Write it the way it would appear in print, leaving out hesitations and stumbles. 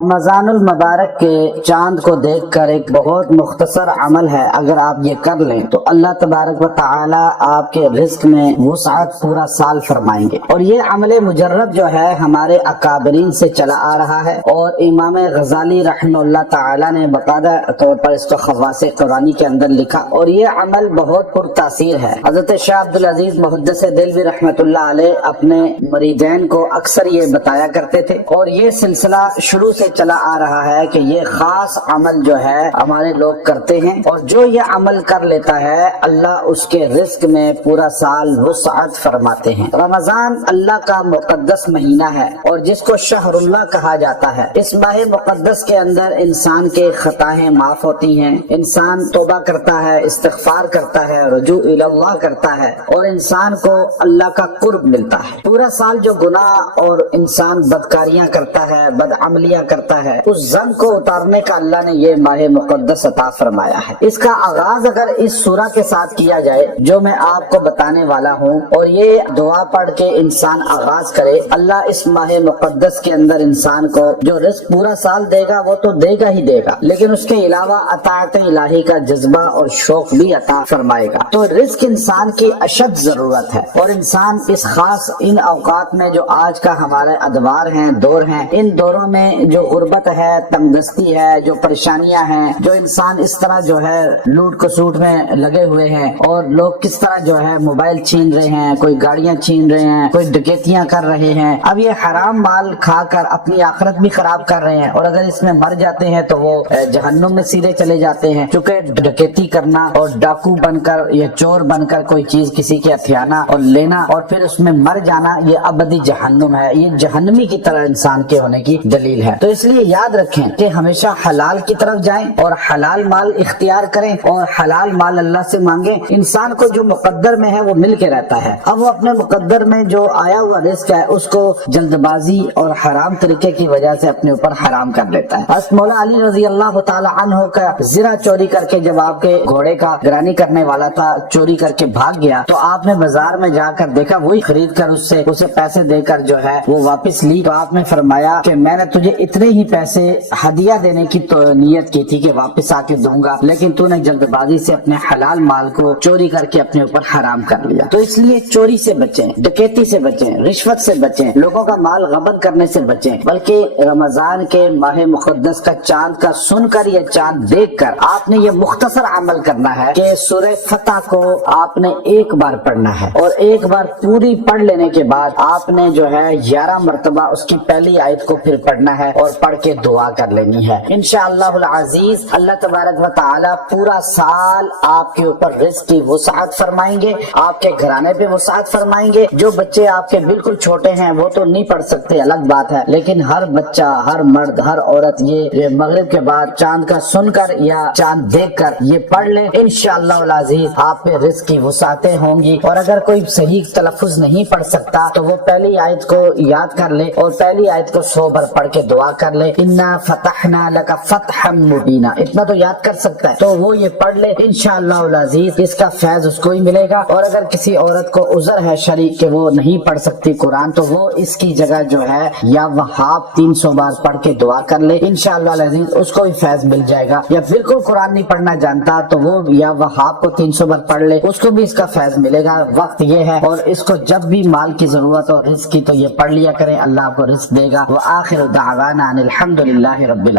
رمضان المبارک کے چاند کو دیکھ کر ایک بہت مختصر عمل ہے، اگر آپ یہ کر لیں تو اللہ تبارک و تعالی آپ کے رزق میں وسعت پورا سال فرمائیں گے۔ اور یہ عمل مجرب جو ہے ہمارے اکابرین سے چلا آ رہا ہے، اور امام غزالی رحمہ اللہ تعالی نے باقاعدہ طور پر اس کو خواص قرآنی کے اندر لکھا، اور یہ عمل بہت پرتاثیر ہے۔ حضرت شاہ عبدالعزیز محدث دہلوی رحمۃ اللہ علیہ اپنے مریدین کو اکثر یہ بتایا کرتے تھے، اور یہ سلسلہ شروع سے چلا آ رہا ہے کہ یہ خاص عمل جو ہے ہمارے لوگ کرتے ہیں، اور جو یہ عمل کر لیتا ہے اللہ اس کے رزق میں پورا سال وسعت فرماتے ہیں۔ رمضان اللہ کا مقدس مہینہ ہے، اور جس کو شہر اللہ کہا جاتا ہے۔ اس ماہ مقدس کے اندر انسان کے خطائیں معاف ہوتی ہیں، انسان توبہ کرتا ہے، استغفار کرتا ہے، رجوع الی اللہ کرتا ہے، اور انسان کو اللہ کا قرب ملتا ہے۔ پورا سال جو گناہ اور انسان بدکاریاں کرتا ہے، بدعملیاں کرتا ہے، اس ذنب کو اتارنے کا اللہ نے یہ ماہ مقدس عطا فرمایا ہے۔ اس کا آغاز اگر اس سورہ کے ساتھ کیا جائے جو میں آپ کو بتانے والا ہوں، اور یہ دعا پڑھ کے انسان آغاز کرے، اللہ اس ماہ مقدس کے اندر انسان کو جو رزق پورا سال دے گا وہ تو دے گا ہی دے گا، لیکن اس کے علاوہ اطاعت الہی کا جذبہ اور شوق بھی عطا فرمائے گا۔ تو رزق انسان کی اشد ضرورت ہے، اور انسان اس خاص ان اوقات میں جو آج کا ہمارے ادوار ہیں، دور ہیں، ان دوروں میں جو غربت ہے، تنگ دستی ہے، جو پریشانیاں ہیں، جو انسان اس طرح جو ہے لوٹ کسوٹ میں لگے ہوئے ہیں، اور لوگ کس طرح جو ہے موبائل چھین رہے ہیں، کوئی گاڑیاں چھین رہے ہیں، کوئی ڈکیتیاں کر رہے ہیں، اب یہ حرام مال کھا کر اپنی آخرت بھی خراب کر رہے ہیں، اور اگر اس میں مر جاتے ہیں تو وہ جہنم میں سیدھے چلے جاتے ہیں، چونکہ ڈکیتی کرنا اور ڈاکو بن کر یا چور بن کر کوئی چیز کسی کے ہتھیانا اور لینا اور پھر اس میں مر جانا، یہ ابدی جہنم ہے، یہ جہنمی کی طرح انسان کے ہونے کی دلیل ہے۔ تو اس لیے یاد رکھیں کہ ہمیشہ حلال کی طرف جائیں اور حلال مال اختیار کریں اور حلال مال اللہ سے مانگیں۔ انسان کو جو مقدر میں ہے وہ مل کے رہتا ہے، اب وہ اپنے مقدر میں جو آیا ہوا رزق ہے اس کو جلد بازی اور حرام طریقے کی وجہ سے اپنے اوپر حرام کر لیتا ہے۔ حضرت مولا علی رضی اللہ تعالی عنہ کا زرہ چوری کر کے جب آپ کے گھوڑے کا گرانی کرنے والا تھا، چوری کر کے بھاگ گیا، تو آپ نے بازار میں جا کر دیکھا، وہی خرید کر اسے پیسے دے کر جو ہے وہ واپس لی، تو آپ نے فرمایا کہ میں نے تجھے اتنے ہی پیسے ہدیہ دینے کی تو نیت کی تھی کہ واپس آ کے دوں گا، لیکن تو نے جلد بازی سے اپنے حلال مال کو چوری کر کے اپنے اوپر حرام کر لیا۔ تو اس لیے چوری سے بچیں، ڈکیتی سے بچیں، رشوت سے بچیں، لوگوں کا مال غبن کرنے سے بچیں، بلکہ رمضان کے ماہ مقدس کا چاند کا سن کر یا چاند دیکھ کر آپ نے یہ مختصر عمل کرنا ہے کہ سورہ فتح کو آپ نے ایک بار پڑھنا ہے، اور ایک بار پوری پڑھ لینے کے بعد آپ نے جو ہے 11 مرتبہ اس کی پہلی آیت کو پھر پڑھنا ہے اور پڑھ کے دعا کر لینی ہے۔ انشاءاللہ العزیز اللہ تبارک و تعالی پورا سال آپ کے اوپر رزق کی وسعت فرمائیں گے، آپ کے گھرانے پہ وسعت فرمائیں گے۔ جو بچے آپ کے بالکل چھوٹے ہیں وہ تو نہیں پڑھ سکتے، الگ بات ہے، لیکن ہر بچہ، ہر مرد، ہر عورت یہ مغرب کے بعد چاند کا سن کر یا چاند دیکھ کر یہ پڑھ لیں، انشاءاللہ العزیز آپ پہ رزق کی وسعتیں ہوں گی۔ اور اگر کوئی صحیح تلفظ نہیں پڑھ سکتا تو وہ پہلی آیت کو یاد کر لے اور پہلی آیت کو 100 بار پڑھ کے دعا کر لے، انا فتحنا لک فتحا مبینا، اتنا تو یاد کر سکتا ہے تو وہ یہ پڑھ لے، انشاءاللہ العزیز اس کا فیض اس کو ہی ملے گا۔ اور اگر کسی عورت کو عذر ہے شرعی کہ وہ نہیں پڑھ سکتی قرآن، تو وہ اس کی جگہ جو ہے یا وہاب 300 بار پڑھ کے دعا کر لے، انشاءاللہ العزیز اس کو بھی فیض مل جائے گا۔ یا بالکل قرآن نہیں پڑھنا جانتا تو وہ یا وہاب کو 300 بار پڑھ لے، اس کو بھی اس کا فیض ملے گا۔ وقت یہ ہے، اور اس کو جب بھی مال کی ضرورت اور رزق کی تو یہ پڑھ لیا کریں، اللہ آپ کو رزق دے گا۔ وآخر دعوانا ان الحمدللہ رب العالمین۔